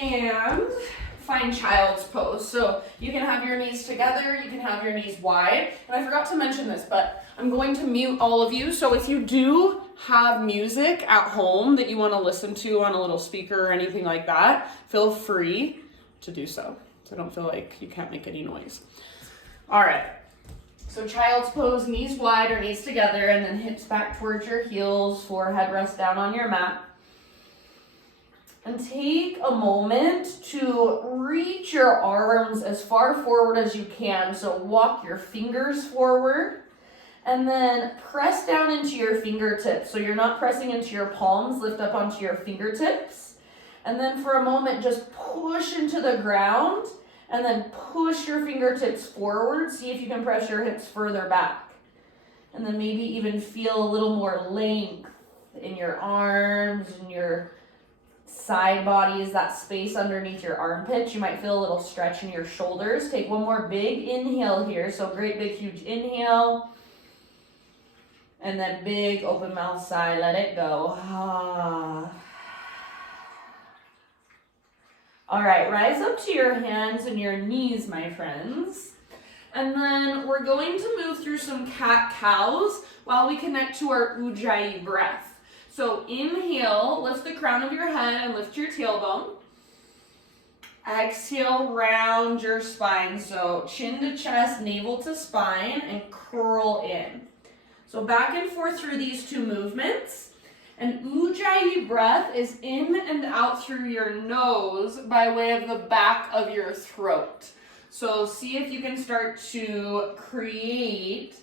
And find child's pose. So you can have your knees together, you can have your knees wide. And I forgot to mention this, but I'm going to mute all of you. So if you do have music at home that you want to listen to on a little speaker or anything like that, feel free to do so. So don't feel like you can't make any noise. All right. So child's pose, knees wide or knees together, and then hips back towards your heels, forehead rest down on your mat. And take a moment to reach your arms as far forward as you can. So walk your fingers forward and then press down into your fingertips. So you're not pressing into your palms, lift up onto your fingertips. And then for a moment, just push into the ground and then push your fingertips forward. See if you can press your hips further back. And then maybe even feel a little more length in your arms and your side bodies, that space underneath your armpits. You might feel a little stretch in your shoulders. Take one more big inhale here. So great big huge inhale. And then big open mouth sigh. Let it go. All right, rise up to your hands and your knees, my friends. And then we're going to move through some cat-cows while we connect to our Ujjayi breath. So inhale, lift the crown of your head and lift your tailbone. Exhale, round your spine. So chin to chest, navel to spine, and curl in. So back and forth through these two movements. And Ujjayi breath is in and out through your nose by way of the back of your throat. So see if you can start to create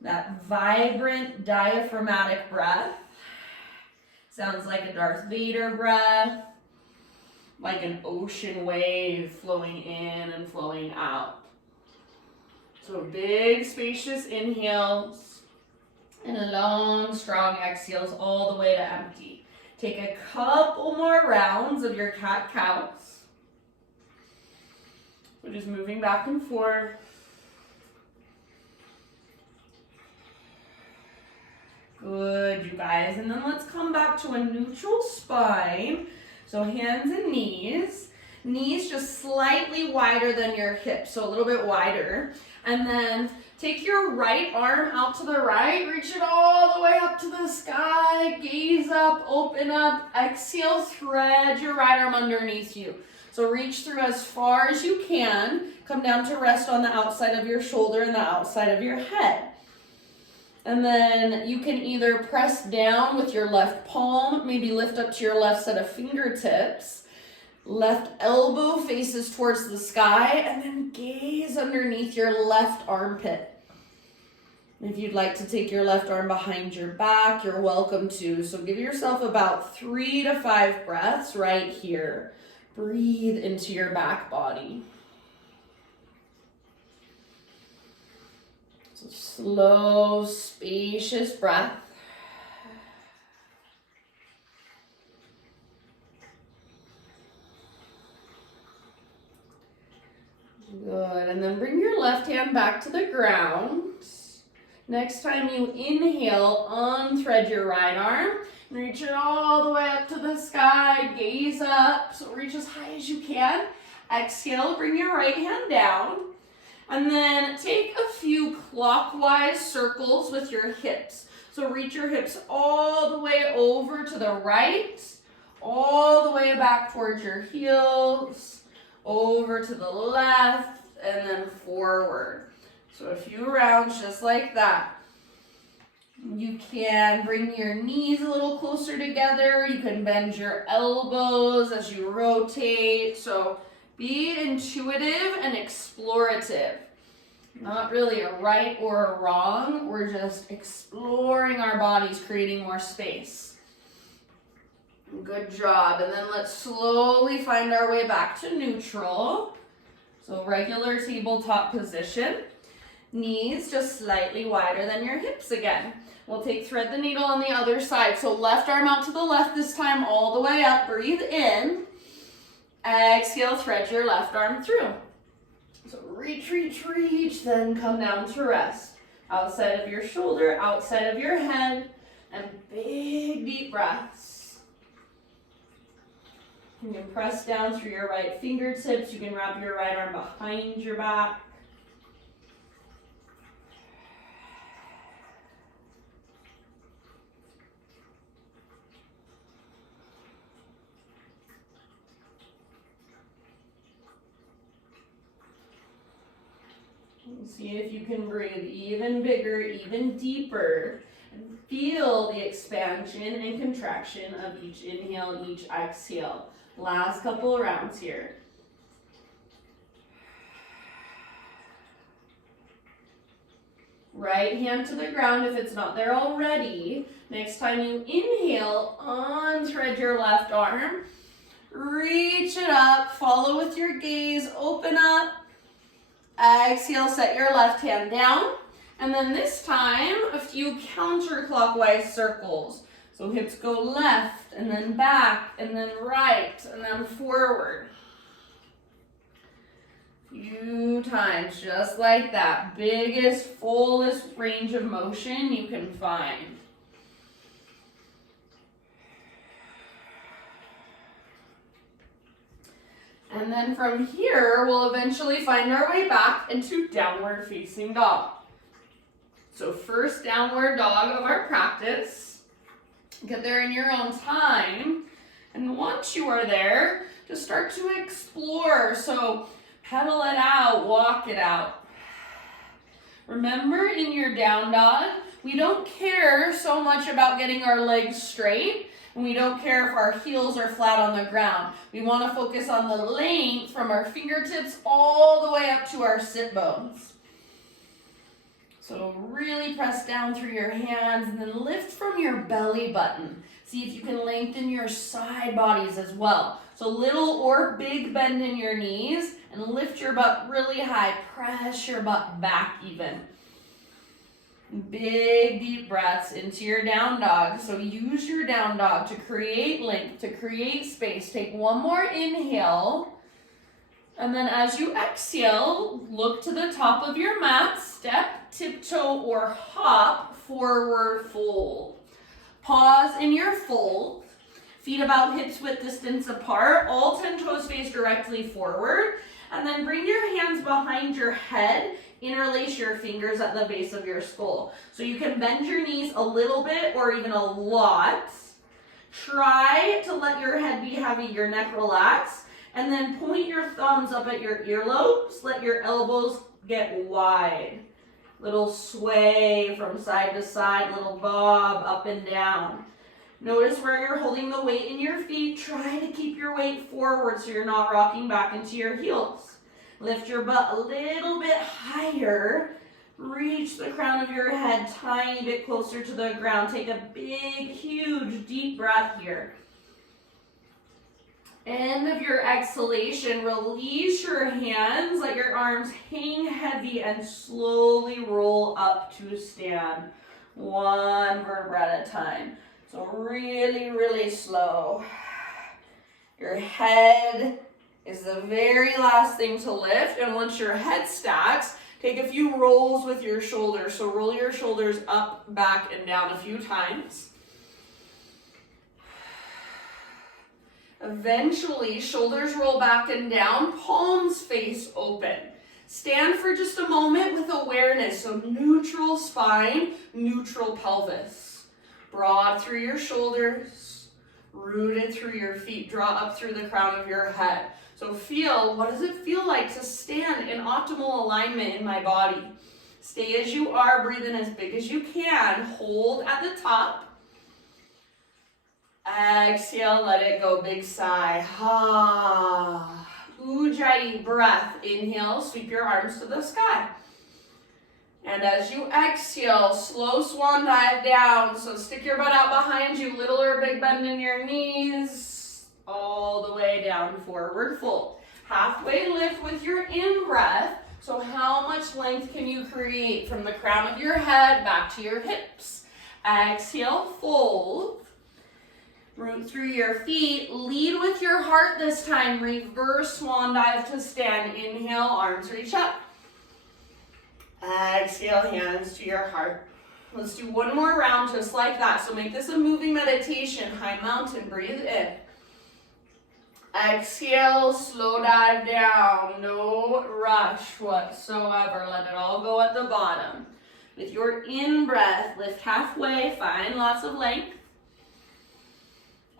that vibrant diaphragmatic breath. Sounds like a Darth Vader breath, like an ocean wave flowing in and flowing out. So big, spacious inhales and long, strong exhales all the way to empty. Take a couple more rounds of your cat-cows. So just moving back and forth. Good, you guys. And then let's come back to a neutral spine. So hands and knees. Knees just slightly wider than your hips, so a little bit wider. And then take your right arm out to the right. Reach it all the way up to the sky. Gaze up, open up. Exhale, thread your right arm underneath you. So reach through as far as you can. Come down to rest on the outside of your shoulder and the outside of your head. And then you can either press down with your left palm, maybe lift up to your left set of fingertips. Left elbow faces towards the sky, and then gaze underneath your left armpit. If you'd like to take your left arm behind your back, you're welcome to. So give yourself about 3 to 5 breaths right here. Breathe into your back body. So slow, spacious breath. Good, and then bring your left hand back to the ground. Next time you inhale, unthread your right arm and reach it all the way up to the sky. Gaze up, so reach as high as you can. Exhale, bring your right hand down. And then take a few clockwise circles with your hips. So reach your hips all the way over to the right, all the way back towards your heels, over to the left, and then forward. So a few rounds just like that. You can bring your knees a little closer together. You can bend your elbows as you rotate. So be intuitive and explorative. Not really a right or a wrong. We're just exploring our bodies, creating more space. Good job. And then let's slowly find our way back to neutral. So regular tabletop position. Knees just slightly wider than your hips again. We'll take thread the needle on the other side. So left arm out to the left this time, all the way up. Breathe in. Exhale, thread your left arm through. So reach, reach, reach, then come down to rest. Outside of your shoulder, outside of your head, and big deep breaths. You can press down through your right fingertips. You can wrap your right arm behind your back. See if you can breathe even bigger, even deeper, and feel the expansion and contraction of each inhale, each exhale. Last couple of rounds here. Right hand to the ground if it's not there already. Next time you inhale, unthread your left arm. Reach it up, follow with your gaze, open up. Exhale, set your left hand down. And then this time, a few counterclockwise circles. So hips go left, and then back, and then right, and then forward. Few times, just like that. Biggest, fullest range of motion you can find. And then from here, we'll eventually find our way back into downward facing dog. So first downward dog of our practice. Get there in your own time. And once you are there, just start to explore. So pedal it out, walk it out. Remember, in your down dog, we don't care so much about getting our legs straight. And we don't care if our heels are flat on the ground. We want to focus on the length from our fingertips all the way up to our sit bones. So really press down through your hands and then lift from your belly button. See if you can lengthen your side bodies as well. So little or big bend in your knees and lift your butt really high. Press your butt back even. Big deep breaths into your down dog. So use your down dog to create length, to create space. Take one more inhale. And then as you exhale, look to the top of your mat, step, tiptoe, or hop, forward fold. Pause in your fold. Feet about hips width distance apart. All 10 toes face directly forward. And then bring your hands behind your head. Interlace your fingers at the base of your skull. So you can bend your knees a little bit or even a lot. Try to let your head be heavy, your neck relax. And then point your thumbs up at your earlobes. Let your elbows get wide. Little sway from side to side, little bob up and down. Notice where you're holding the weight in your feet. Try to keep your weight forward so you're not rocking back into your heels. Lift your butt a little bit higher. Reach the crown of your head tiny bit closer to the ground. Take a big, huge, deep breath here. End of your exhalation, release your hands, let your arms hang heavy and slowly roll up to stand. One vertebra at a time. So really, really slow. Your head is the very last thing to lift, and once your head stacks, take a few rolls with your shoulders. So roll your shoulders up, back, and down a few times. Eventually, shoulders roll back and down, palms face open. Stand for just a moment with awareness, so neutral spine, neutral pelvis. Broad through your shoulders, rooted through your feet, draw up through the crown of your head. So feel, what does it feel like to stand in optimal alignment in my body? Stay as you are, breathe in as big as you can, hold at the top. Exhale, let it go, big sigh. Ha. Ujjayi breath. Inhale, sweep your arms to the sky. And as you exhale, slow swan dive down. So stick your butt out behind you, little or big bend in your knees, all the way down, forward fold. Halfway lift with your in-breath. So how much length can you create from the crown of your head back to your hips? Exhale, fold. Root through your feet. Lead with your heart this time. Reverse swan dive to stand. Inhale, arms reach up. Exhale, hands to your heart. Let's do one more round just like that. So make this a moving meditation. High mountain, breathe in. Exhale, slow dive down. No rush whatsoever. Let it all go at the bottom. With your in-breath, lift halfway, find lots of length.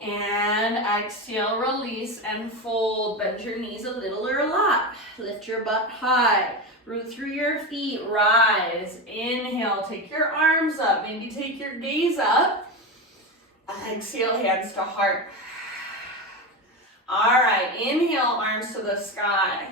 And exhale, release and fold. Bend your knees a little or a lot. Lift your butt high. Root through your feet, rise. Inhale, take your arms up. Maybe take your gaze up. Exhale, hands to heart. All right, inhale, arms to the sky.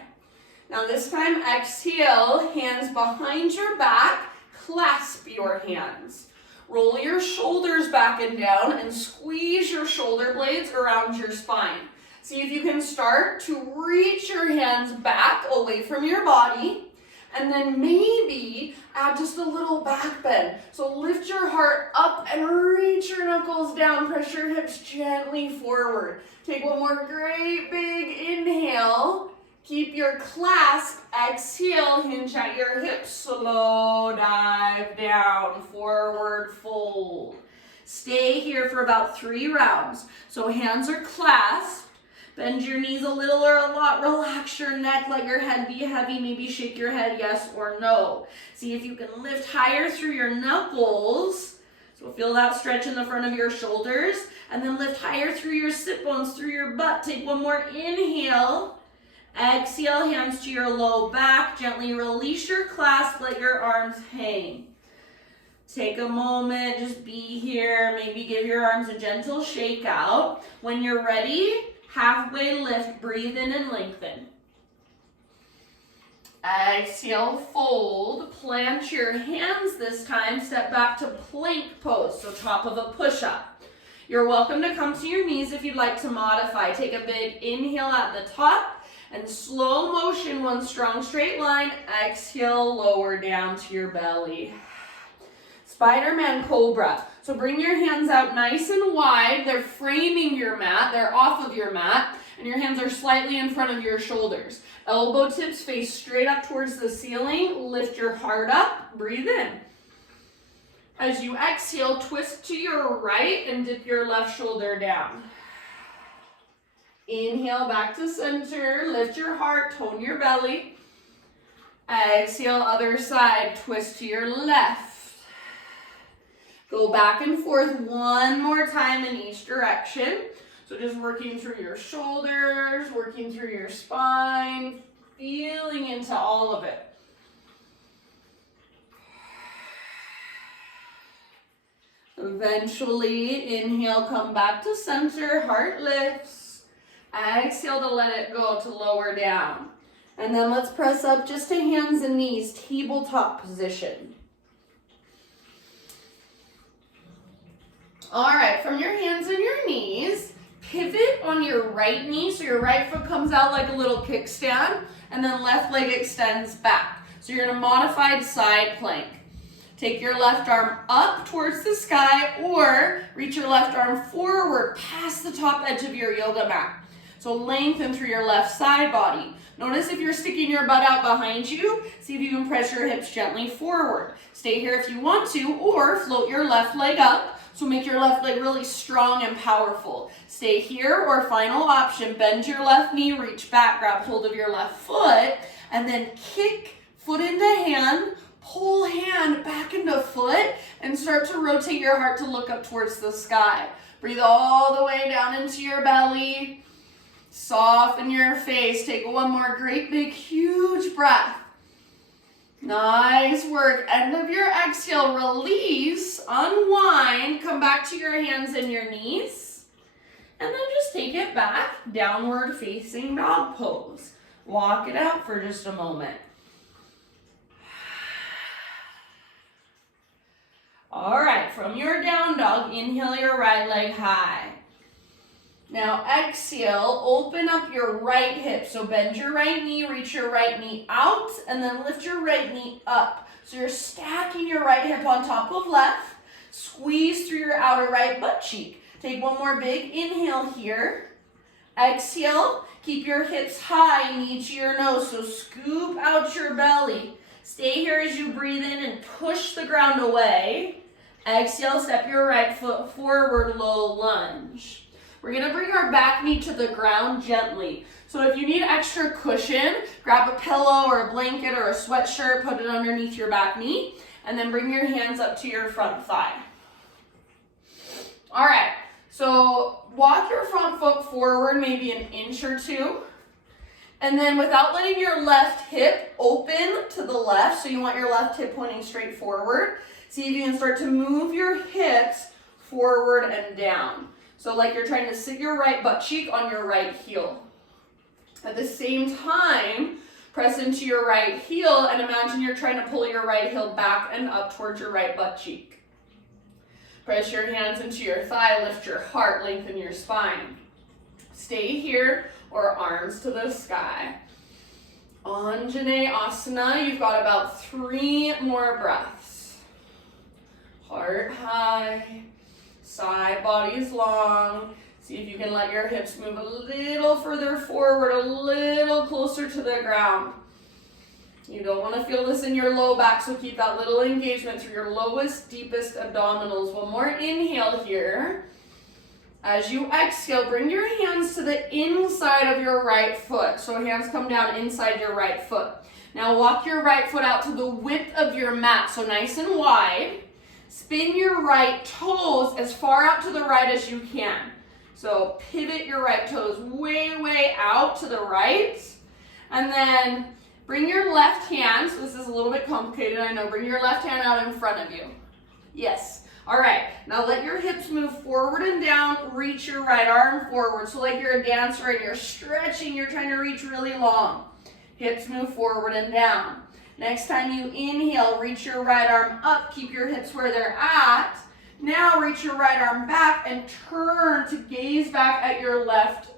Now this time, exhale, hands behind your back, clasp your hands. Roll your shoulders back and down and squeeze your shoulder blades around your spine. See if you can start to reach your hands back away from your body, and then maybe add just a little back bend. So lift your heart up and reach your knuckles down. Press your hips gently forward. Take one more great big inhale. Keep your clasp. Exhale, hinge at your hips. Slow dive down, forward fold. Stay here for about 3 rounds. So hands are clasped. Bend your knees a little or a lot. Relax your neck. Let your head be heavy. Maybe shake your head yes or no. See if you can lift higher through your knuckles. So feel that stretch in the front of your shoulders. And then lift higher through your sit bones, through your butt. Take one more inhale. Exhale, hands to your low back. Gently release your clasp. Let your arms hang. Take a moment. Just be here. Maybe give your arms a gentle shake out. When you're ready, halfway lift, breathe in and lengthen. Exhale, fold. Plant your hands this time. Step back to plank pose, so top of a push-up. You're welcome to come to your knees if you'd like to modify. Take a big inhale at the top and slow motion, one strong straight line. Exhale, lower down to your belly. Spiderman Cobra. So bring your hands out nice and wide. They're framing your mat. They're off of your mat. And your hands are slightly in front of your shoulders. Elbow tips face straight up towards the ceiling. Lift your heart up. Breathe in. As you exhale, twist to your right and dip your left shoulder down. Inhale back to center. Lift your heart. Tone your belly. Exhale, other side. Twist to your left. Go back and forth one more time in each direction. So just working through your shoulders, working through your spine, feeling into all of it. Eventually, inhale, come back to center, heart lifts. Exhale to let it go, to lower down. And then let's press up just to hands and knees, tabletop position. All right, from your hands and your knees, pivot on your right knee, so your right foot comes out like a little kickstand, and then left leg extends back. So you're in a modified side plank. Take your left arm up towards the sky, or reach your left arm forward past the top edge of your yoga mat. So lengthen through your left side body. Notice if you're sticking your butt out behind you, see if you can press your hips gently forward. Stay here if you want to, or float your left leg up. So make your left leg really strong and powerful. Stay here, or final option, bend your left knee, reach back, grab hold of your left foot, and then kick foot into hand, pull hand back into foot, and start to rotate your heart to look up towards the sky. Breathe all the way down into your belly. Soften your face. Take one more great big huge breath. Nice work. End of your exhale, release, unwind, come back to your hands and your knees, and then just take it back, downward facing dog pose. Walk it out for just a moment. All right, from your down dog, inhale your right leg high. Now exhale, open up your right hip. So bend your right knee, reach your right knee out, and then lift your right knee up. So you're stacking your right hip on top of left. Squeeze through your outer right butt cheek. Take one more big inhale here. Exhale, keep your hips high, knee to your nose. So scoop out your belly. Stay here as you breathe in and push the ground away. Exhale, step your right foot forward, low lunge. We're gonna bring our back knee to the ground gently. So if you need extra cushion, grab a pillow or a blanket or a sweatshirt, put it underneath your back knee, and then bring your hands up to your front thigh. All right, so walk your front foot forward maybe an inch or two. And then without letting your left hip open to the left, so you want your left hip pointing straight forward, see if you can start to move your hips forward and down. So like you're trying to sit your right butt cheek on your right heel. At the same time, press into your right heel and imagine you're trying to pull your right heel back and up towards your right butt cheek. Press your hands into your thigh, lift your heart, lengthen your spine. Stay here or arms to the sky. Anjaneyasana, you've got about 3 more breaths. Heart high, side body's long. See if you can let your hips move a little further forward, a little closer to the ground. You don't want to feel this in your low back, so keep that little engagement through your lowest, deepest abdominals. One more inhale here. As you exhale, bring your hands to the inside of your right foot. So hands come down inside your right foot. Now walk your right foot out to the width of your mat, so nice and wide. Spin your right toes as far out to the right as you can. So pivot your right toes way, way out to the right. And then bring your left hand, so this is a little bit complicated, I know, bring your left hand out in front of you. Yes. All right, now let your hips move forward and down, reach your right arm forward. So like you're a dancer and you're stretching, you're trying to reach really long. Hips move forward and down. Next time you inhale, reach your right arm up, keep your hips where they're at. Now reach your right arm back and turn to gaze back at your left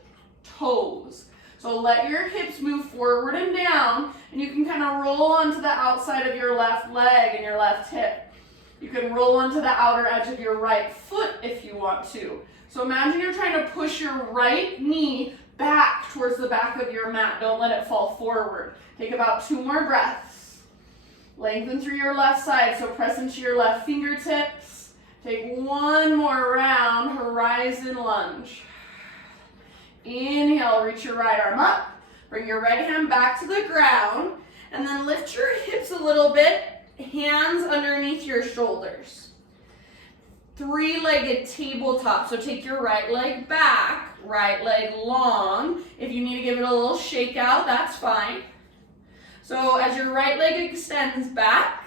toes. So let your hips move forward and down, and you can kind of roll onto the outside of your left leg and your left hip. You can roll onto the outer edge of your right foot if you want to. So imagine you're trying to push your right knee back towards the back of your mat. Don't let it fall forward. Take about 2 more breaths. Lengthen through your left side, so press into your left fingertips. Take 1 more round, horizon lunge. Inhale, reach your right arm up. Bring your right hand back to the ground, and then lift your hips a little bit. Hands underneath your shoulders. 3-legged tabletop. So take your right leg back, right leg long. If you need to give it a little shake out, that's fine. So as your right leg extends back,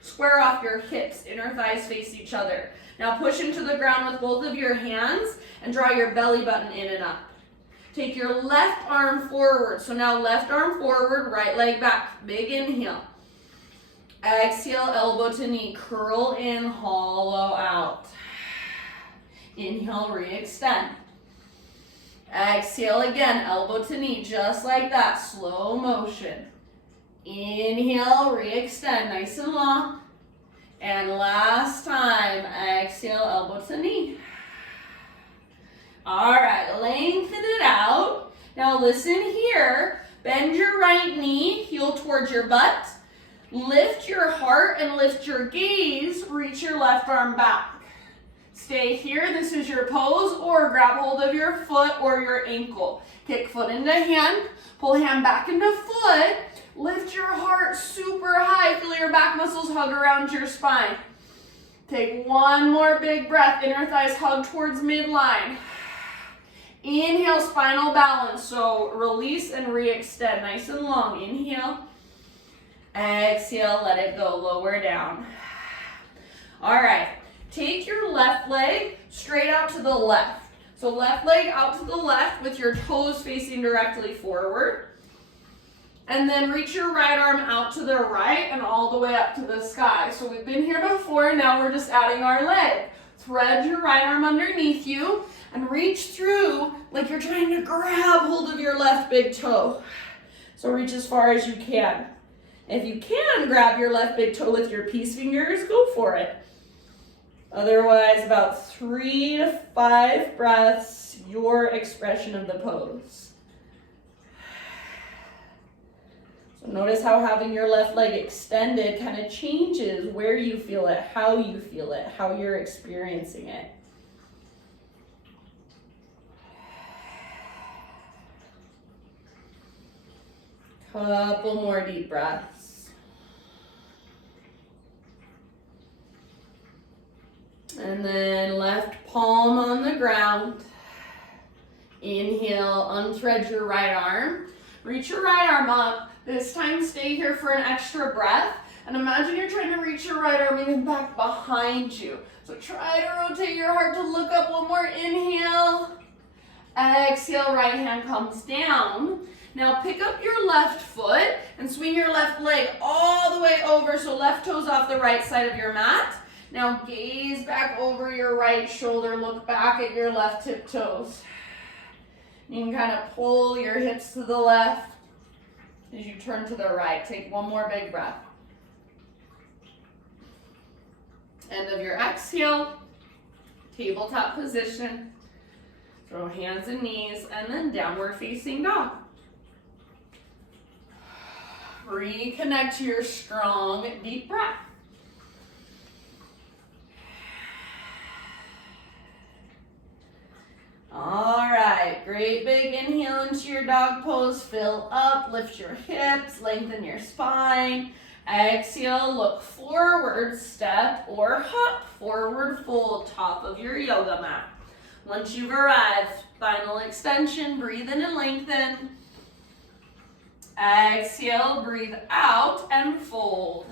square off your hips, inner thighs face each other. Now push into the ground with both of your hands and draw your belly button in and up. Take your left arm forward. So now left arm forward, right leg back. Big inhale. Exhale, elbow to knee, curl in, hollow out. Inhale, re-extend. Exhale again, elbow to knee, just like that, slow motion. Inhale, re-extend, nice and long. And last time, exhale, elbow to knee. All right, lengthen it out. Now listen here, bend your right knee, heel towards your butt. Lift your heart and lift your gaze, reach your left arm back. Stay here, this is your pose, or grab hold of your foot or your ankle. Kick foot into hand, pull hand back into foot, lift your heart super high, feel your back muscles hug around your spine. Take 1 more big breath, inner thighs hug towards midline. Inhale, spinal balance, so release and re-extend, nice and long. Inhale. Exhale, let it go, lower down. All right, take your left leg straight out to the left. So left leg out to the left with your toes facing directly forward. And then reach your right arm out to the right and all the way up to the sky. So we've been here before, now we're just adding our leg. Thread your right arm underneath you and reach through like you're trying to grab hold of your left big toe. So reach as far as you can. If you can grab your left big toe with your peace fingers, go for it. Otherwise, about 3 to 5 breaths, your expression of the pose. So notice how having your left leg extended kind of changes where you feel it, how you're experiencing it. Couple more deep breaths. And then left palm on the ground. Inhale, unthread your right arm. Reach your right arm up. This time stay here for an extra breath. And imagine you're trying to reach your right arm even back behind you. So try to rotate your heart to look up. One more inhale. Exhale, right hand comes down. Now pick up your left foot and swing your left leg all the way over, so left toes off the right side of your mat. Now gaze back over your right shoulder, look back at your left tip toes. You can kind of pull your hips to the left as you turn to the right. Take one more big breath. End of your exhale, tabletop position. Throw hands and knees, and then downward facing dog. Reconnect to your strong, deep breath. All right, great big inhale into your dog pose. Fill up, lift your hips, lengthen your spine. Exhale, look forward, step or hop, forward fold, top of your yoga mat. Once you've arrived, final extension, breathe in and lengthen. Exhale, breathe out and fold.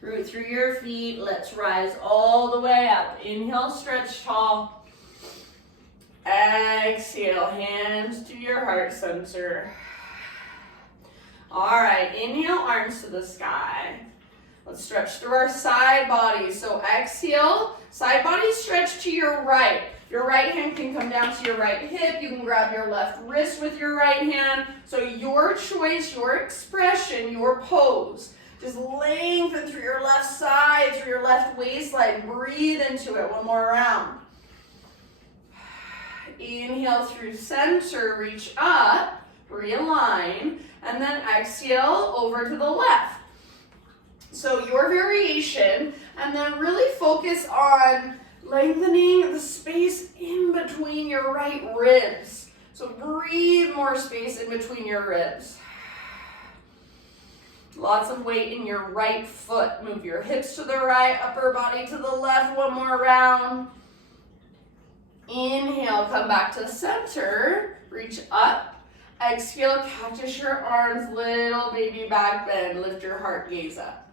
Root through your feet, let's rise all the way up. Inhale, stretch tall. Exhale, hands to your heart center. All right, inhale, arms to the sky. Let's stretch through our side body. So exhale, side body stretch to your right. Your right hand can come down to your right hip. You can grab your left wrist with your right hand. So your choice, your expression, your pose. Just lengthen through your left side, through your left waistline. Breathe into it. One more round. Inhale through center, reach up, realign, and then exhale over to the left. So your variation, and then really focus on lengthening the space in between your right ribs. So breathe more space in between your ribs. Lots of weight in your right foot. Move your hips to the right, upper body to the left. One more round. Inhale, come back to center. Reach up. Exhale, catch your arms, little baby back bend. Lift your heart, gaze up.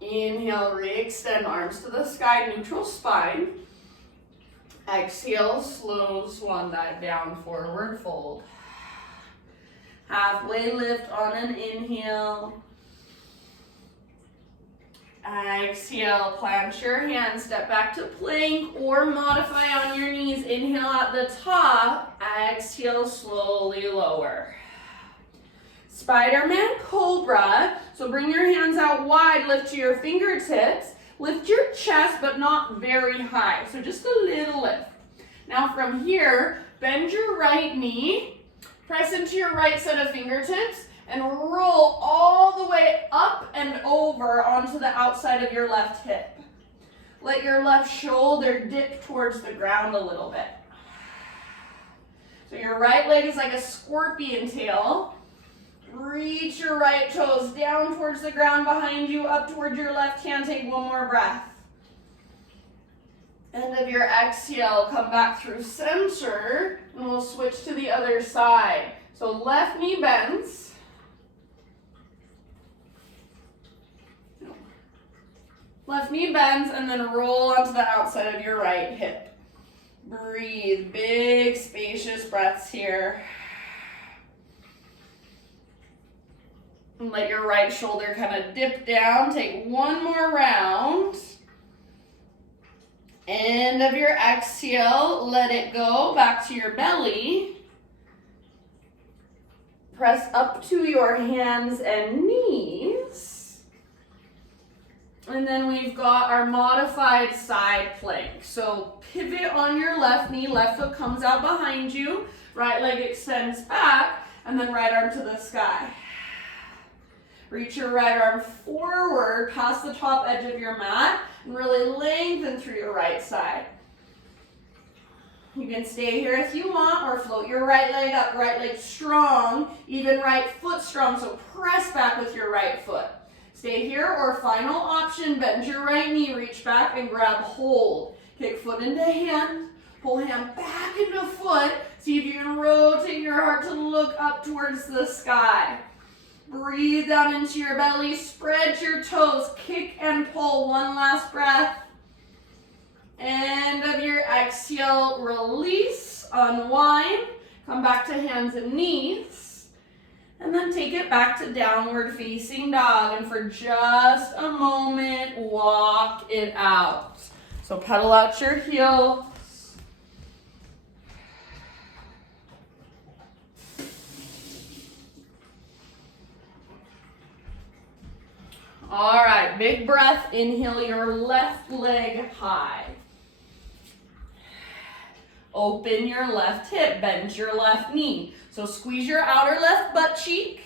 Inhale, re-extend arms to the sky, neutral spine. Exhale, slow swan dive down, forward fold. Halfway lift on an inhale. Exhale, plant your hands, step back to plank or modify on your knees. Inhale at the top, exhale, slowly lower. Spiderman Cobra, so bring your hands out wide, lift to your fingertips. Lift your chest, but not very high, so just a little lift. Now from here, bend your right knee, press into your right set of fingertips, and roll all the way up and over onto the outside of your left hip. Let your left shoulder dip towards the ground a little bit. So your right leg is like a scorpion tail. Reach your right toes down towards the ground behind you, up towards your left hand. Take one more breath. End of your exhale, come back through center, and we'll switch to the other side. So left knee bends. Left knee bends, and then roll onto the outside of your right hip. Breathe, big spacious breaths here. And let your right shoulder kind of dip down. Take one more round. End of your exhale, let it go back to your belly. Press up to your hands and knees. And then we've got our modified side plank. So pivot on your left knee, left foot comes out behind you, right leg extends back, and then right arm to the sky. Reach your right arm forward past the top edge of your mat and really lengthen through your right side. You can stay here if you want, or float your right leg up, right leg strong, even right foot strong, so press back with your right foot. Stay here, or final option, bend your right knee, reach back and grab hold. Kick foot into hand, pull hand back into foot. See if you can rotate your heart to look up towards the sky. Breathe down into your belly, spread your toes, kick and pull. One last breath. End of your exhale, release, unwind, come back to hands and knees, and then take it back to downward facing dog, and for just a moment, walk it out. So pedal out your heels. All right, big breath, inhale your left leg high. Open your left hip, bend your left knee. So squeeze your outer left butt cheek,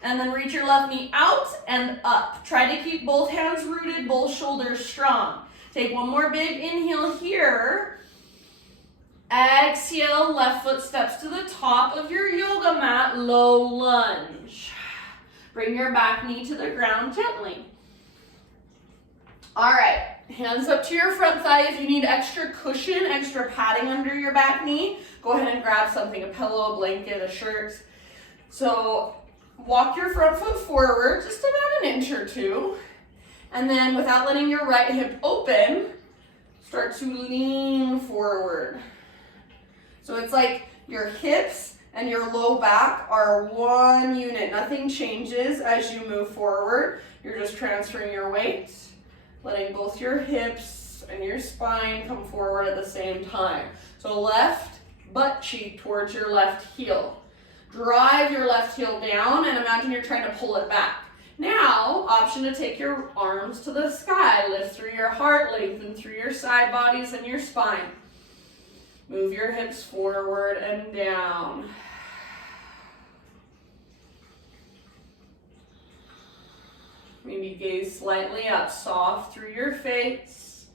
and then reach your left knee out and up. Try to keep both hands rooted, both shoulders strong. Take one more big inhale here. Exhale, left foot steps to the top of your yoga mat, low lunge. Bring your back knee to the ground gently. All right. Hands up to your front thigh. If you need extra cushion, extra padding under your back knee, go ahead and grab something, a pillow, a blanket, a shirt. So walk your front foot forward just about an inch or two. And then without letting your right hip open, start to lean forward. So it's like your hips and your low back are one unit. Nothing changes as you move forward. You're just transferring your weight, letting both your hips and your spine come forward at the same time. So left butt cheek towards your left heel. Drive your left heel down and imagine you're trying to pull it back. Now, option to take your arms to the sky. Lift through your heart, lengthen through your side bodies and your spine. Move your hips forward and down. Maybe gaze slightly up, soft through your face.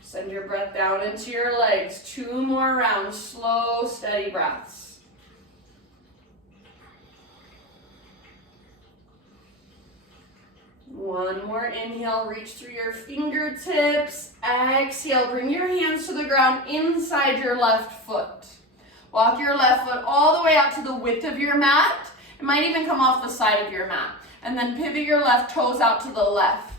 Send your breath down into your legs. 2 more rounds, slow, steady breaths. One more inhale, reach through your fingertips. Exhale, bring your hands to the ground inside your left foot. Walk your left foot all the way out to the width of your mat. It might even come off the side of your mat. And then pivot your left toes out to the left.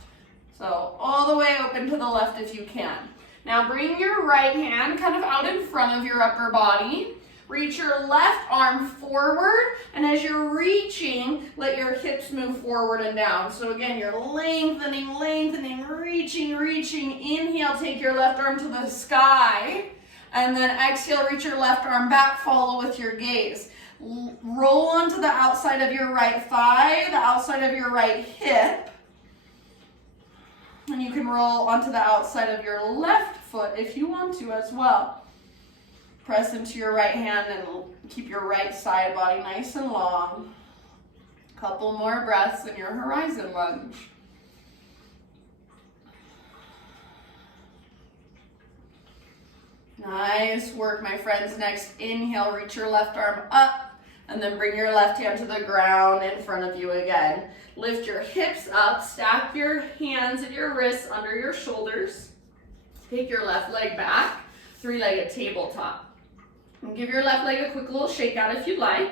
So all the way open to the left if you can. Now bring your right hand kind of out in front of your upper body. Reach your left arm forward, and as you're reaching, let your hips move forward and down. So again, you're lengthening, reaching. Inhale, take your left arm to the sky, and then exhale, reach your left arm back, follow with your gaze. Roll onto the outside of your right thigh, the outside of your right hip, and you can roll onto the outside of your left foot if you want to as well. Press into your right hand and keep your right side body nice and long. Couple more breaths in your horizon lunge. Nice work, my friends. Next, inhale, reach your left arm up, and then bring your left hand to the ground in front of you again. Lift your hips up, stack your hands at your wrists under your shoulders. Take your left leg back, 3-legged tabletop. And give your left leg a quick little shake out if you'd like.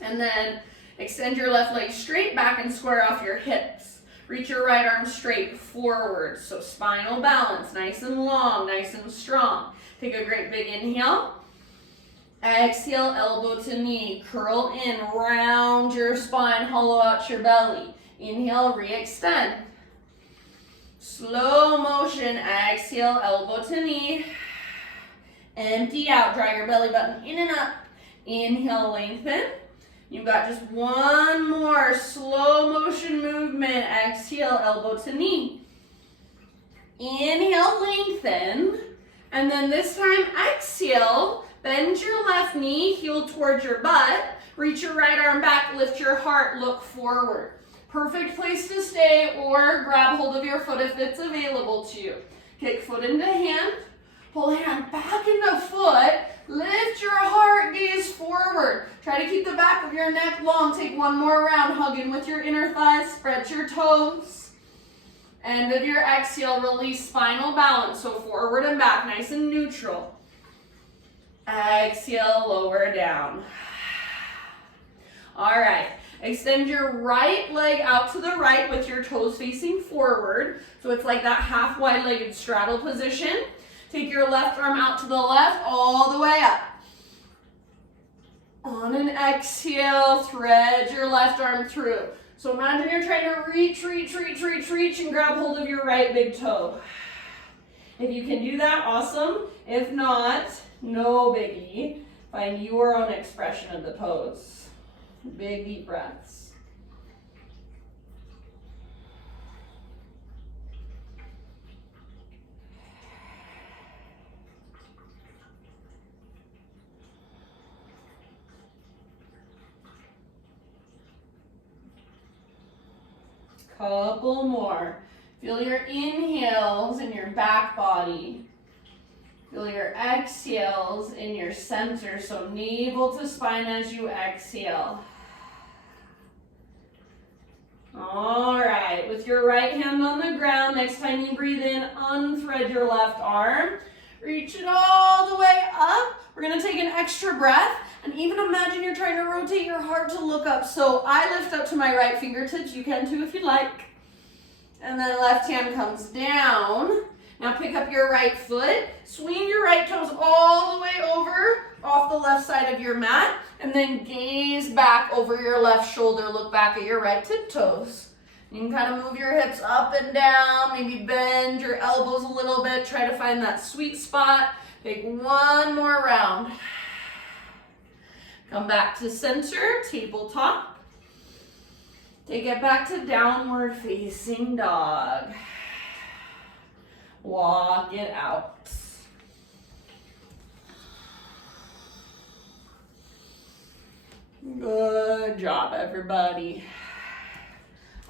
And then extend your left leg straight back and square off your hips. Reach your right arm straight forward. So spinal balance, nice and long, nice and strong. Take a great big inhale. Exhale, elbow to knee. Curl in, round your spine, hollow out your belly. Inhale, re-extend. Slow motion, exhale, elbow to knee. Empty out, draw your belly button in and up. Inhale, lengthen. You've got just one more slow motion movement. Exhale, elbow to knee. Inhale, lengthen. And then this time, exhale, bend your left knee, heel towards your butt. Reach your right arm back, lift your heart, look forward. Perfect place to stay, or grab hold of your foot if it's available to you. Kick foot into hand. Pull hand back into foot. Lift your heart, gaze forward. Try to keep the back of your neck long. Take one more round. Hug in with your inner thighs. Spread your toes. End of your exhale, release spinal balance. So forward and back, nice and neutral. Exhale, lower down. All right. Extend your right leg out to the right with your toes facing forward. So it's like that half wide-legged straddle position. Take your left arm out to the left, all the way up. On an exhale, thread your left arm through. So imagine you're trying to reach, and grab hold of your right big toe. If you can do that, awesome. If not, no biggie. Find your own expression of the pose. Big deep breaths. Couple more. Feel your inhales in your back body. Feel your exhales in your center. So navel to spine as you exhale. All right, with your right hand on the ground, next time you breathe in, unthread your left arm. Reach it all the way up. We're gonna take an extra breath and even imagine you're trying to rotate your heart to look up. So I lift up to my right fingertips. You can too if you like. And then left hand comes down. Now pick up your right foot. Swing your right toes all the way over off the left side of your mat. And then gaze back over your left shoulder. Look back at your right tiptoes. You can kind of move your hips up and down. Maybe bend your elbows a little bit. Try to find that sweet spot. Take one more round. Come back to center, tabletop. Take it back to downward facing dog. Walk it out. Good job, everybody.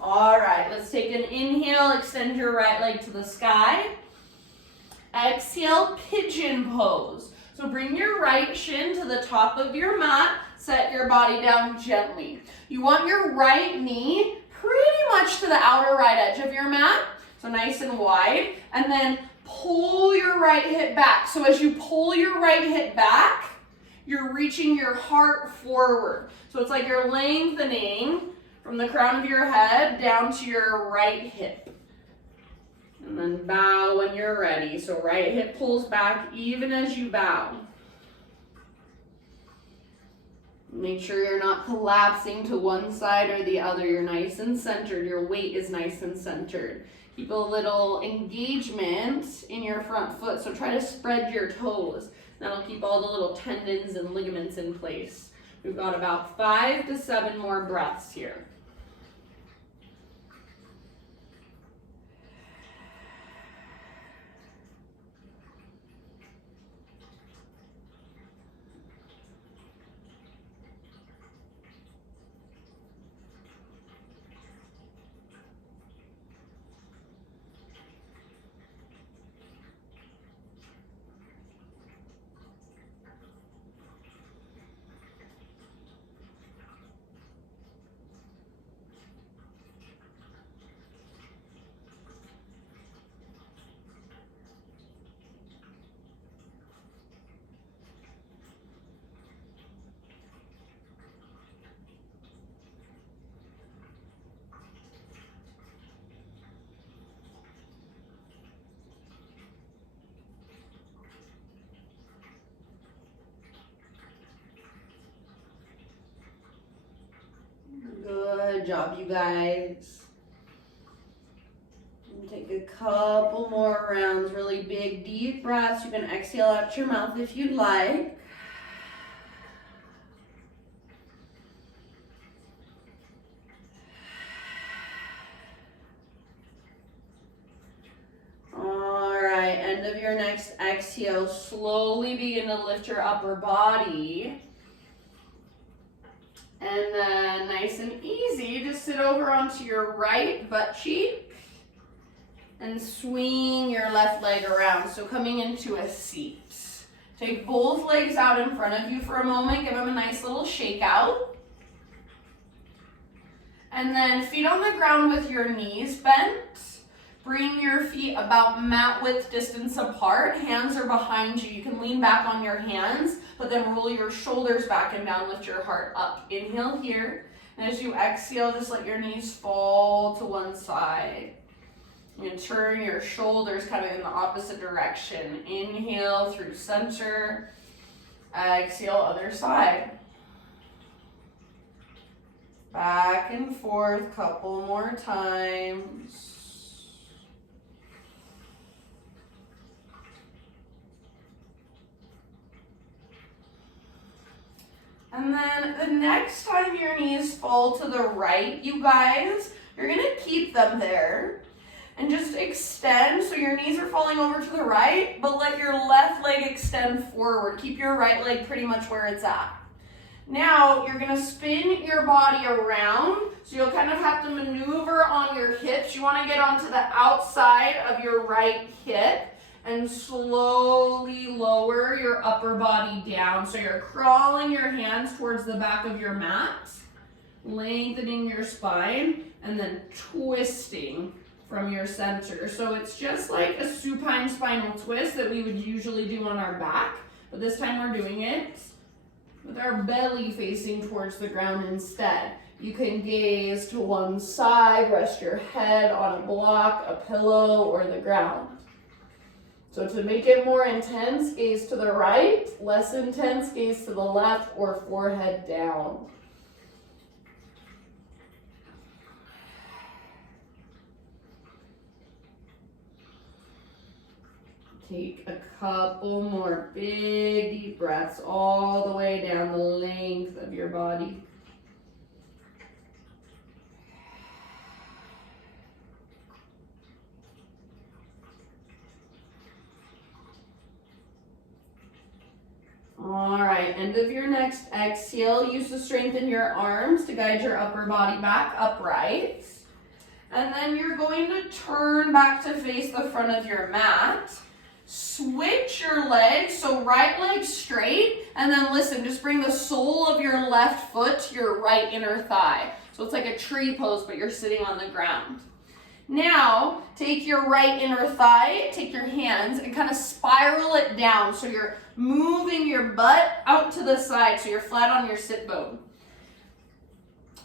All right, let's take an inhale. Extend your right leg to the sky. Exhale, pigeon pose. So bring your right shin to the top of your mat. Set your body down gently. You want your right knee pretty much to the outer right edge of your mat. So nice and wide. And then pull your right hip back. So as you pull your right hip back, you're reaching your heart forward. So it's like you're lengthening from the crown of your head down to your right hip. And then bow when you're ready. So right hip pulls back even as you bow. Make sure you're not collapsing to one side or the other. You're nice and centered. Your weight is nice and centered. Keep a little engagement in your front foot. So try to spread your toes. That'll keep all the little tendons and ligaments in place. We've got about 5 to 7 more breaths here. Good job, you guys. Take a couple more rounds, really big, deep breaths. You can exhale out your mouth if you'd like. All right, end of your next exhale. Slowly begin to lift your upper body. And then nice and easy, just sit over onto your right butt cheek. and swing your left leg around. So coming into a seat. Take both legs out in front of you for a moment. Give them a nice little shake out. And then feet on the ground with your knees bent. Bring your feet about mat width distance apart. Hands are behind you. You can lean back on your hands, but then roll your shoulders back and down. Lift your heart up. Inhale here. And as you exhale, just let your knees fall to one side. You turn your shoulders kind of in the opposite direction. Inhale through center. Exhale, other side. Back and forth, couple more times. And then the next time your knees fall to the right, you guys, you're gonna keep them there and just extend. So your knees are falling over to the right, but let your left leg extend forward. Keep your right leg pretty much where it's at. Now you're gonna spin your body around. So you'll kind of have to maneuver on your hips. You wanna get onto the outside of your right hip and slowly lower your upper body down. So you're crawling your hands towards the back of your mat, lengthening your spine, and then twisting from your center. So it's just like a supine spinal twist that we would usually do on our back, but this time we're doing it with our belly facing towards the ground instead. You can gaze to one side, rest your head on a block, a pillow, or the ground. So to make it more intense, gaze to the right. Less intense, gaze to the left or forehead down. Take a couple more big deep breaths all the way down the length of your body. All right, end of your next exhale. Use to strengthen your arms to guide your upper body back upright. And then you're going to turn back to face the front of your mat. Switch your legs, so right leg straight, and then listen, just bring the sole of your left foot to your right inner thigh. So it's like a tree pose, but you're sitting on the ground. Now, take your right inner thigh, take your hands, and kind of spiral it down. So you're moving your butt out to the side, so you're flat on your sit bone.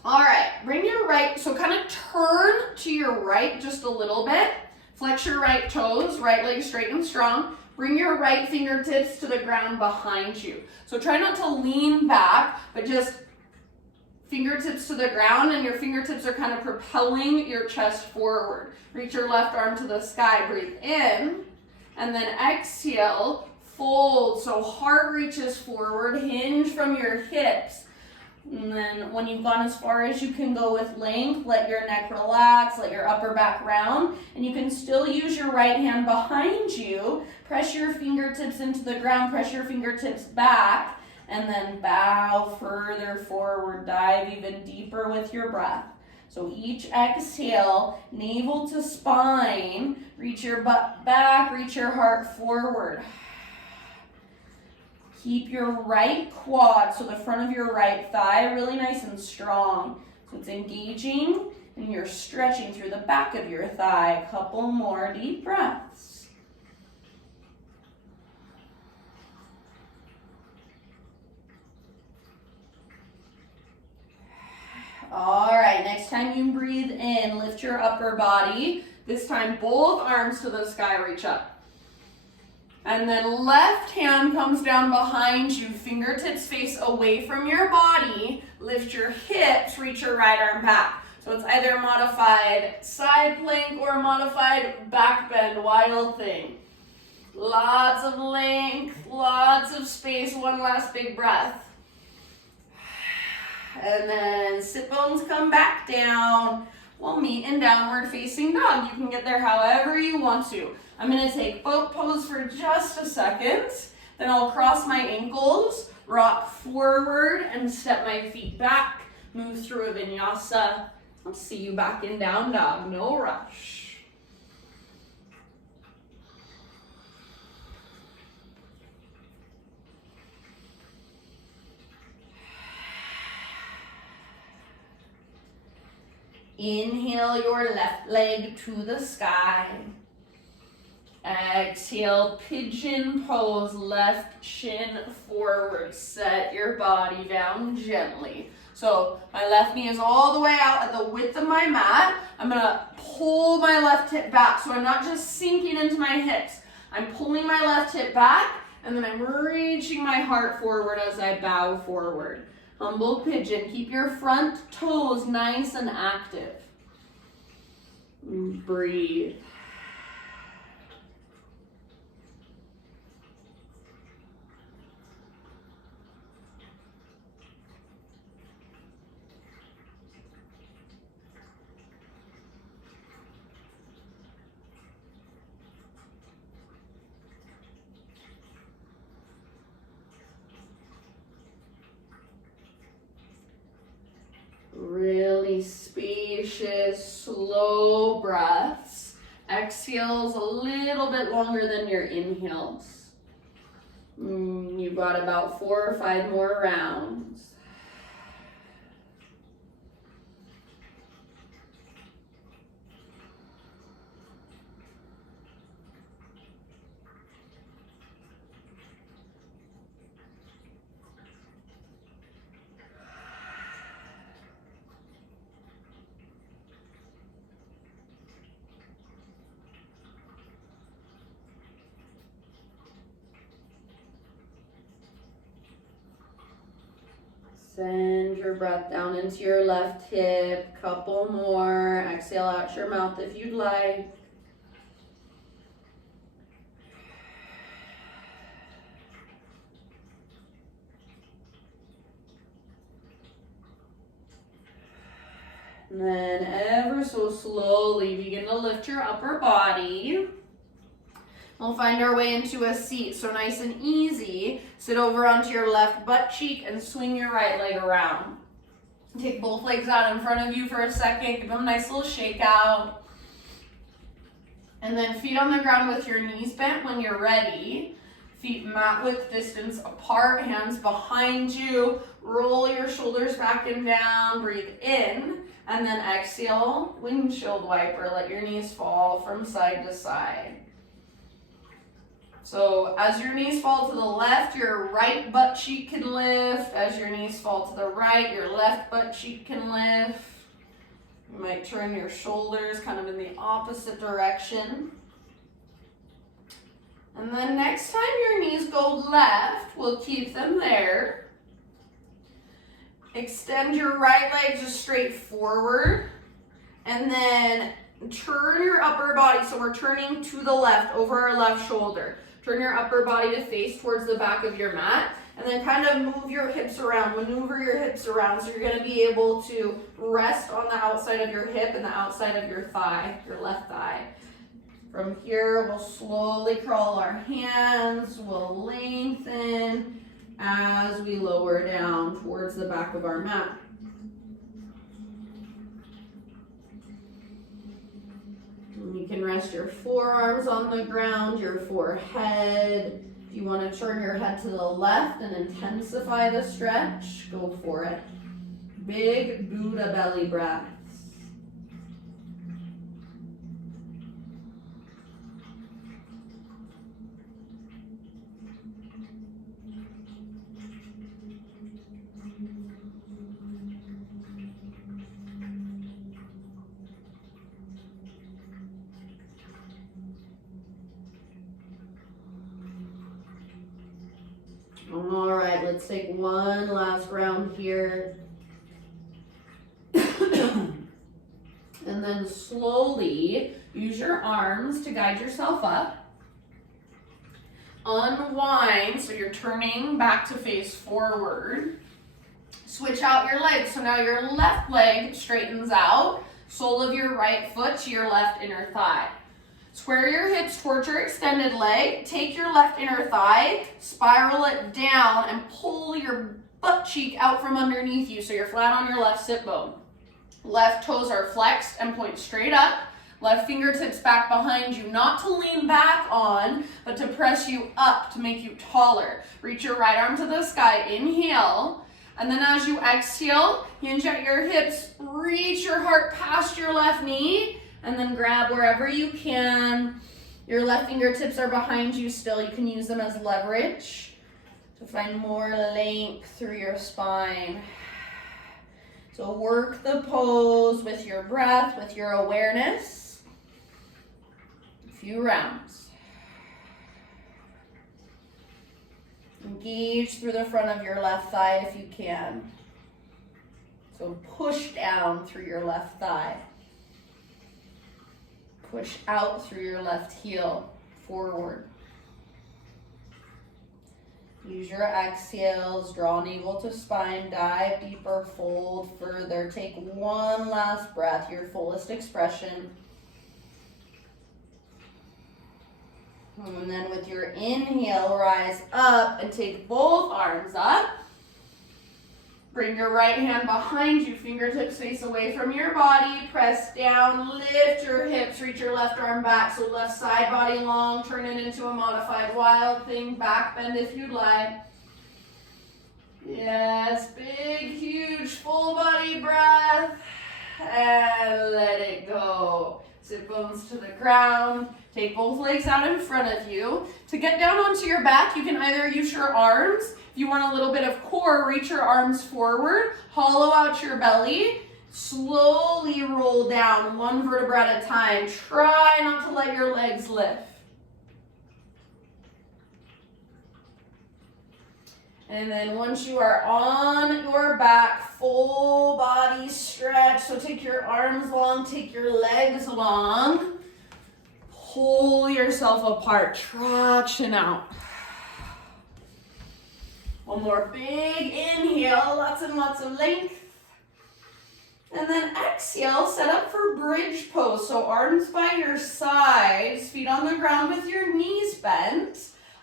All right, bring your right, so kind of turn to your right just a little bit. Flex your right toes, right leg straight and strong. Bring your right fingertips to the ground behind you. So try not to lean back, but just fingertips to the ground, and your fingertips are kind of propelling your chest forward. Reach your left arm to the sky, breathe in, and then exhale, fold. So heart reaches forward, hinge from your hips. And then when you've gone as far as you can go with length, let your neck relax, let your upper back round, and you can still use your right hand behind you. Press your fingertips into the ground, press your fingertips back, and then bow further forward, dive even deeper with your breath. So each exhale, navel to spine, reach your butt back, reach your heart forward. Keep your right quad, so the front of your right thigh, really nice and strong. So it's engaging, and you're stretching through the back of your thigh. A couple more deep breaths. All right, next time you breathe in, lift your upper body. This time, both arms to the sky, reach up. And then left hand comes down behind you, fingertips face away from your body, lift your hips, reach your right arm back. So it's either a modified side plank or a modified back bend, wild thing. Lots of length, lots of space, one last big breath. And then sit bones come back down. We'll meet in downward facing dog. You can get there however you want to. I'm going to take boat pose for just a second. Then I'll cross my ankles, rock forward, and step my feet back. Move through a vinyasa. I'll see you back in down dog. No rush. Inhale your left leg to the sky. Exhale, pigeon pose, left shin forward. Set your body down gently. So my left knee is all the way out at the width of my mat. I'm gonna pull my left hip back, so I'm not just sinking into my hips. I'm pulling my left hip back, and then I'm reaching my heart forward as I bow forward. Humble pigeon. Keep your front toes nice and active. Breathe. Really spacious, slow breaths. Exhales a little bit longer than your inhales. You've got about 4 or 5 more rounds. Send your breath down into your left hip. Couple more. Exhale out your mouth if you'd like. And then ever so slowly begin to lift your upper body. We'll find our way into a seat. So nice and easy. Sit over onto your left butt cheek and swing your right leg around. Take both legs out in front of you for a second. Give them a nice little shake out. And then feet on the ground with your knees bent when you're ready. Feet mat width distance apart, hands behind you. Roll your shoulders back and down. Breathe in. And then exhale, windshield wiper. Let your knees fall from side to side. So as your knees fall to the left, your right butt cheek can lift. As your knees fall to the right, your left butt cheek can lift. You might turn your shoulders kind of in the opposite direction. And then next time your knees go left, we'll keep them there. Extend your right leg just straight forward. And then turn your upper body. So we're turning to the left, over our left shoulder. Turn your upper body to face towards the back of your mat, and then kind of move your hips around, maneuver your hips around, so you're going to be able to rest on the outside of your hip and the outside of your thigh, your left thigh. From here, we'll slowly crawl our hands, we'll lengthen as we lower down towards the back of our mat. You can rest your forearms on the ground, your forehead. If you want to turn your head to the left and intensify the stretch, go for it. Big Buddha belly breaths. All right, let's take one last round here. And then slowly use your arms to guide yourself up. Unwind, so you're turning back to face forward. Switch out your legs. So now your left leg straightens out. Sole of your right foot to your left inner thigh. Square your hips towards your extended leg. Take your left inner thigh, spiral it down, and pull your butt cheek out from underneath you so you're flat on your left sit bone. Left toes are flexed and point straight up. Left fingertips back behind you, not to lean back on, but to press you up to make you taller. Reach your right arm to the sky. Inhale. And then as you exhale, hinge at your hips, reach your heart past your left knee, and then grab wherever you can. Your left fingertips are behind you still. You can use them as leverage to find more length through your spine. So work the pose with your breath, with your awareness. A few rounds. Engage through the front of your left thigh if you can. So push down through your left thigh. Push out through your left heel, forward. Use your exhales, draw navel to spine, dive deeper, fold further. Take one last breath, your fullest expression. And then with your inhale, rise up and take both arms up. Bring your right hand behind you, fingertips face away from your body. Press down, lift your hips, reach your left arm back. So left side body long, turn it into a modified wild thing. Back bend if you'd like. Yes, big, huge, full body breath. And let it go. Sit bones to the ground. Take both legs out in front of you. To get down onto your back, you can either use your arms. If you want a little bit of core, reach your arms forward, hollow out your belly, slowly roll down one vertebra at a time. Try not to let your legs lift. And then once you are on your back, full body stretch. So take your arms long, take your legs long. Pull yourself apart, traction out. One more big inhale, lots and lots of length. And then exhale, set up for bridge pose. So arms by your sides, feet on the ground with your knees bent.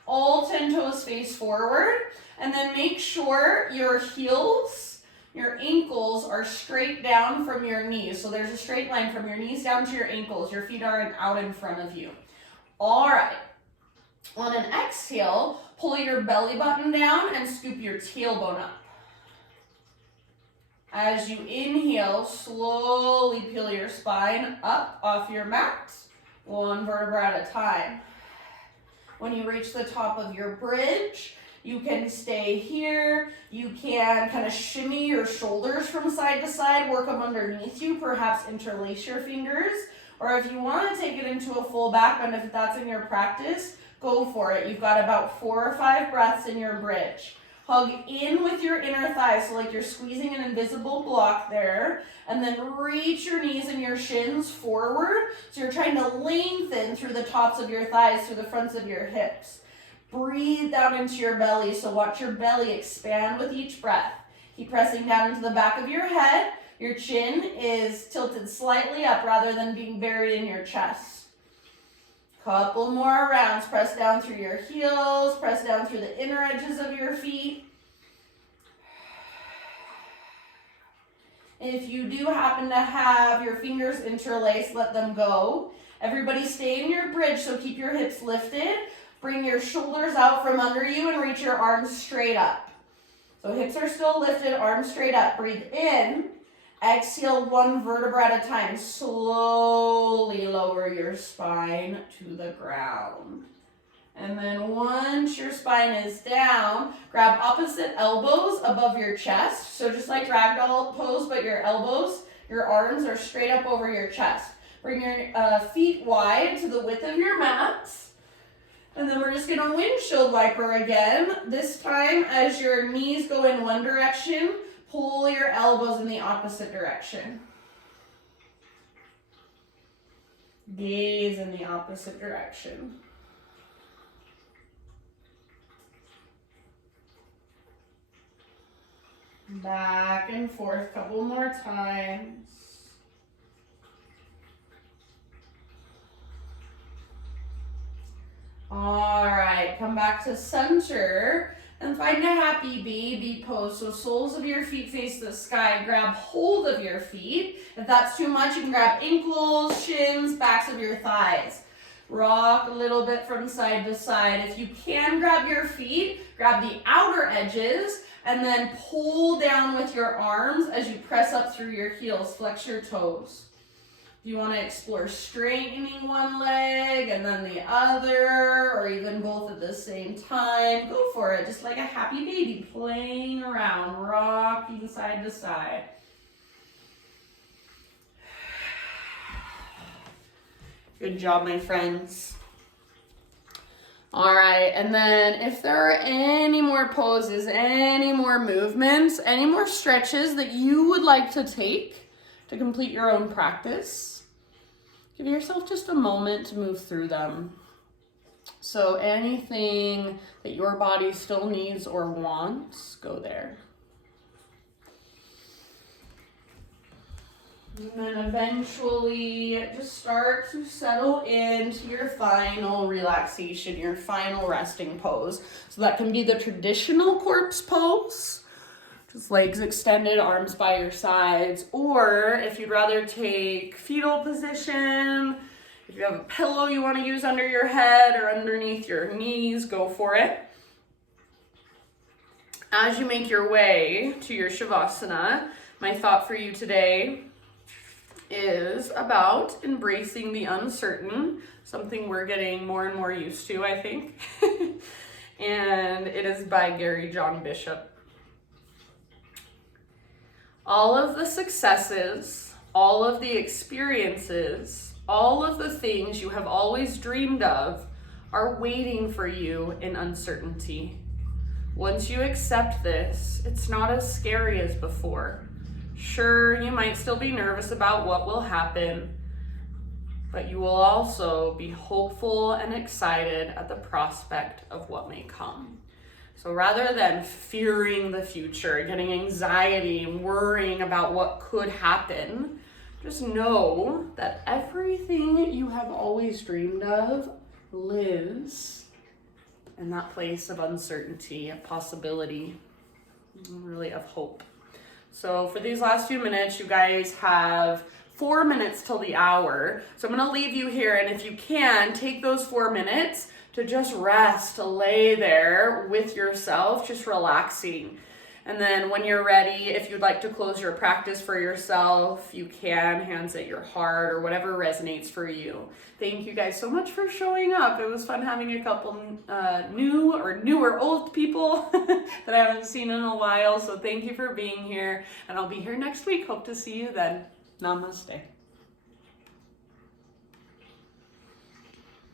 All 10 toes face forward. And then make sure your heels, your ankles are straight down from your knees. So there's a straight line from your knees down to your ankles. Your feet are out in front of you. All right. On an exhale, pull your belly button down and scoop your tailbone up. As you inhale, slowly peel your spine up off your mat, one vertebra at a time. When you reach the top of your bridge, you can stay here. You can kind of shimmy your shoulders from side to side, work them underneath you, perhaps interlace your fingers. Or if you want to take it into a full back bend, if that's in your practice, go for it. You've got about 4 or 5 breaths in your bridge. Hug in with your inner thighs, so like you're squeezing an invisible block there. And then reach your knees and your shins forward. So you're trying to lengthen through the tops of your thighs, through the fronts of your hips. Breathe down into your belly, so watch your belly expand with each breath. Keep pressing down into the back of your head. Your chin is tilted slightly up rather than being buried in your chest. Couple more rounds. Press down through your heels. Press down through the inner edges of your feet. If you do happen to have your fingers interlaced, let them go. Everybody stay in your bridge, so keep your hips lifted. Bring your shoulders out from under you and reach your arms straight up. So hips are still lifted, arms straight up. Breathe in. Exhale one vertebra at a time. Slowly lower your spine to the ground. And then once your spine is down, grab opposite elbows above your chest. So just like ragdoll pose, but your elbows, your arms are straight up over your chest. Bring your feet wide to the width of your mat. And then we're just going to windshield wiper again. This time, as your knees go in one direction, pull your elbows in the opposite direction. Gaze in the opposite direction. Back and forth, couple more times. All right, come back to center and find a happy baby pose. So soles of your feet face the sky. Grab hold of your feet. If that's too much, you can grab ankles, shins, backs of your thighs. Rock a little bit from side to side. If you can grab your feet, grab the outer edges And then pull down with your arms as you press up through your heels. Flex your toes. If you want to explore straightening one leg and then the other, or even both at the same time, go for it. Just like a happy baby playing around, rocking side to side. Good job, my friends. All right, and then if there are any more poses, any more movements, any more stretches that you would like to take to complete your own practice, give yourself just a moment to move through them. So anything that your body still needs or wants, go there. And then eventually just start to settle into your final relaxation, your final resting pose. So that can be the traditional corpse pose, just legs extended, arms by your sides. Or if you'd rather take fetal position, if you have a pillow you want to use under your head or underneath your knees, go for it. As you make your way to your Shavasana, my thought for you today is about embracing the uncertain, something we're getting more and more used to, I think. And it is by Gary John Bishop. All of the successes, all of the experiences, all of the things you have always dreamed of are waiting for you in uncertainty. Once you accept this, it's not as scary as before. Sure, you might still be nervous about what will happen, but you will also be hopeful and excited at the prospect of what may come. So rather than fearing the future, getting anxiety and worrying about what could happen, just know that everything you have always dreamed of lives in that place of uncertainty, of possibility, really of hope. So for these last few minutes, you guys have 4 minutes till the hour. So I'm gonna leave you here, and if you can, take those 4 minutes to just rest, to lay there with yourself, just relaxing. And then when you're ready, if you'd like to close your practice for yourself, you can, hands at your heart or whatever resonates for you. Thank you guys so much for showing up. It was fun having a couple new or newer old people that I haven't seen in a while. So thank you for being here, and I'll be here next week. Hope to see you then. Namaste.